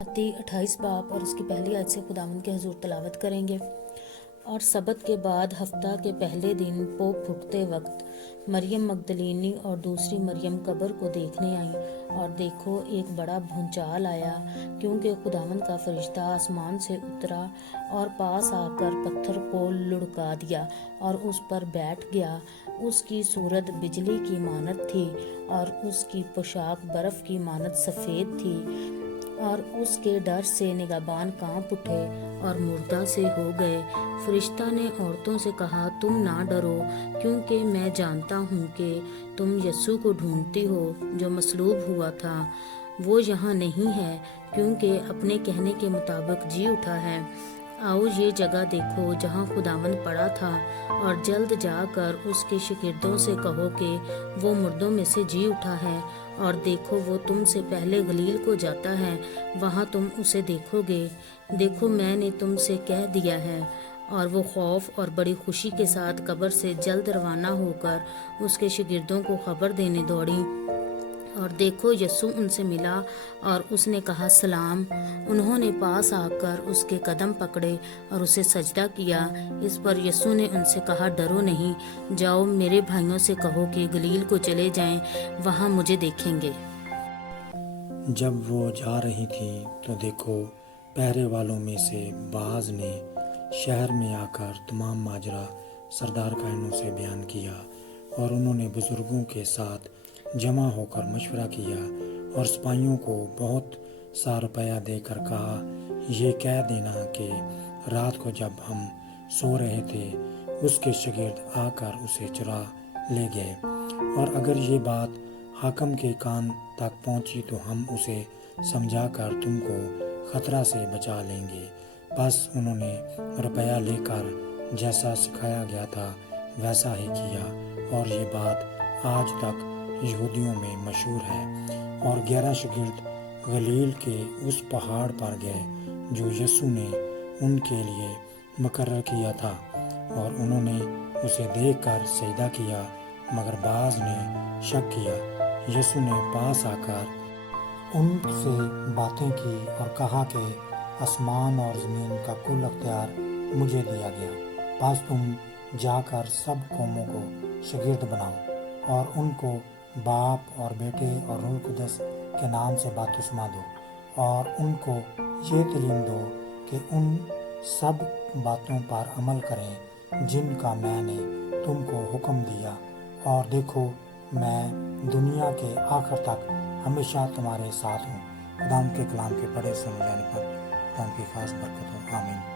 आती 28 बाब और उसकी पहली आयत से खुदावंद के हुजूर तलावत करेंगे। और सबत के बाद हफ्ता के पहले दिन पोप फूटते वक्त मरियम मगदलीनी और दूसरी मरियम कब्र को देखने आई, और देखो एक बड़ा भूचाल आया, क्योंकि खुदावंद का फरिश्ता आसमान से उतरा और पास आकर पत्थर को लुढ़का दिया और उस पर बैठ गया। उसकी सूरत बिजली की मानत थी और उसकी पोशाक बर्फ की मानत सफ़ेद थी, और उसके डर से निगाहबान कांप उठे और मुर्दा से हो गए। फरिश्ता ने औरतों से कहा, तुम ना डरो, क्योंकि मैं जानता हूँ कि तुम यस्सु को ढूंढती हो जो मसलूब हुआ था। वो यहाँ नहीं है, क्योंकि अपने कहने के मुताबिक जी उठा है। आओ ये जगह देखो जहाँ खुदावंद पड़ा था, और जल्द जाकर उसके शागिर्दों से कहो कि वो मुर्दों में से जी उठा है, और देखो वो तुमसे पहले गलील को जाता है, वहाँ तुम उसे देखोगे। देखो मैंने तुमसे कह दिया है। और वो खौफ और बड़ी खुशी के साथ कब्र से जल्द रवाना होकर उसके शागिर्दों को खबर देने दौड़ी। और देखो यस्सु उनसे मिला और उसने कहा, सलाम। उन्होंने पास आकर उसके कदम पकड़े और उसे सजदा किया। इस पर यस्सु ने उनसे कहा, डरो नहीं, जाओ मेरे भाइयों से कहो कि गलील को चले जाएं, वहाँ मुझे देखेंगे। जब वो जा रही थी तो देखो पहरे वालों में से बाज ने शहर में आकर तमाम माजरा सरदार कायनों से बयान किया, और उन्होंने बुजुर्गों के साथ जमा होकर मशवरा किया और सिपाहियों को बहुत सा रुपया देकर कहा, ये कह देना कि रात को जब हम सो रहे थे उसके शागिर्द आकर उसे चुरा ले गए, और अगर ये बात हाकम के कान तक पहुंची तो हम उसे समझाकर तुमको खतरा से बचा लेंगे। बस उन्होंने रुपया लेकर जैसा सिखाया गया था वैसा ही किया, और ये बात आज तक यहूदियों में मशहूर है। और 11 शागिर्द गलील के उस पहाड़ पर गए जो यस्सु ने उनके लिए मुकर्रर किया था, और उन्होंने उसे देखकर सजदा किया, मगर बाज ने शक किया। यस्सु ने पास आकर उनसे बातें की और कहा कि आसमान और ज़मीन का कुल अख्तियार मुझे दिया गया। बस तुम जाकर सब कौमों को शागिर्द बनाओ और उनको बाप और बेटे और रूह कुदस के नाम से बपतिस्मा दो, और उनको ये तालीम दो कि उन सब बातों पर अमल करें जिनका मैंने तुमको हुक्म दिया। और देखो मैं दुनिया के आखिर तक हमेशा तुम्हारे साथ हूँ। खुदा के कलाम के पढ़े सुन जाने पर खुदा की खास बरकत हो। आमीन।